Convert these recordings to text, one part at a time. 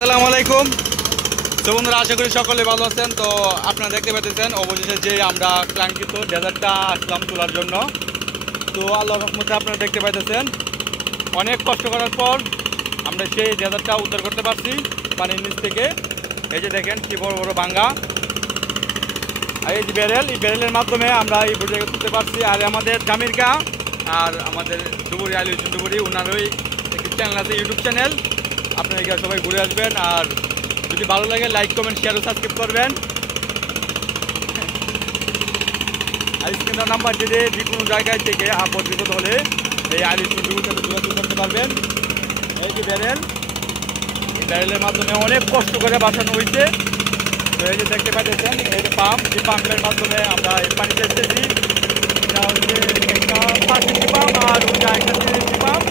আসসালামু আলাইকুম। তো বন্ধুরা, আশা করি সকলে ভালো আছেন। তো আপনারা দেখতে পাচ্ছেন অবশেষে যে আমরা ক্লান্তিত ডেজার্টটা আসলাম তোলার জন্য। তো আল্লাহর রহমতে আপনারা দেখতে পাইতেছেন অনেক কষ্ট করার পর আমরা সেই ডেজার্টটা উদ্ধার করতে পারছি পানির নিচ থেকে। এই যে দেখেন কি বড় বড় ভাঙ্গা, আর এই যে এই ব্যারেলের মাধ্যমে আমরা এই প্রজেক্টে তুলতে পারছি। আর আমাদের জামিরকা আর আমাদের ডুবুরি আলী হোসেন ডুবুরি, ওনারই একটি চ্যানেল আছে, ইউটিউব চ্যানেল। আপনারা এখানে সবাই ঘুরে আসবেন, আর যদি ভালো লাগে লাইক কমেন্ট শেয়ার ও সাবস্ক্রাইব করবেন। আর স্ক্রিনের নাম্বার দিয়ে যে কোনো জায়গায় থেকে আপদ বিপদ হলে এই আলী হোসেন ডুবুরির সাথে যোগাযোগ করতে পারবেন। এই যে ব্যারেল, এই ব্যারেলের মাধ্যমে অনেক কষ্ট করে বাঁচানো হয়েছে। তো এই যে দেখতে পাচ্ছেন এই যে পাম্প, এই পাম্পের মাধ্যমে আমরা এই পানি চেয়েছি। এটা হচ্ছে একটা 5 পাম্প আর ওইটা একটা 3 পাম্প।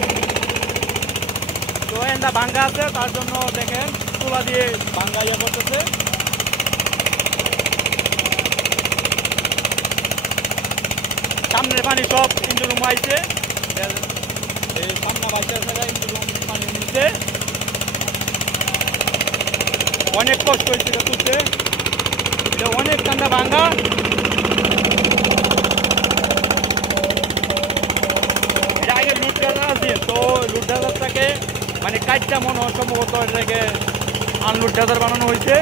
তো এটা ভাঙ্গা আছে, তার জন্য দেখেন তুলা দিয়ে ভাঙ্গা ইয়ে করতেছে। সামনের পানি সব ইঞ্জিন রুম আইছে, এই সামনে বাইশে ইঞ্জিন রুম পানি নিচ্ছে। অনেক কষ্ট হয়েছে এটা তুলতে, এটা অনেক ঠান্ডা ভাঙ্গা। এটা আগে লুট ড্রাইভার আছে, তো লুট ড্রাইভারটাকে মানে কাজটা মনে হয় সম্ভবত এটাকে আনলুট ড্রাইভার বানানো হয়েছে।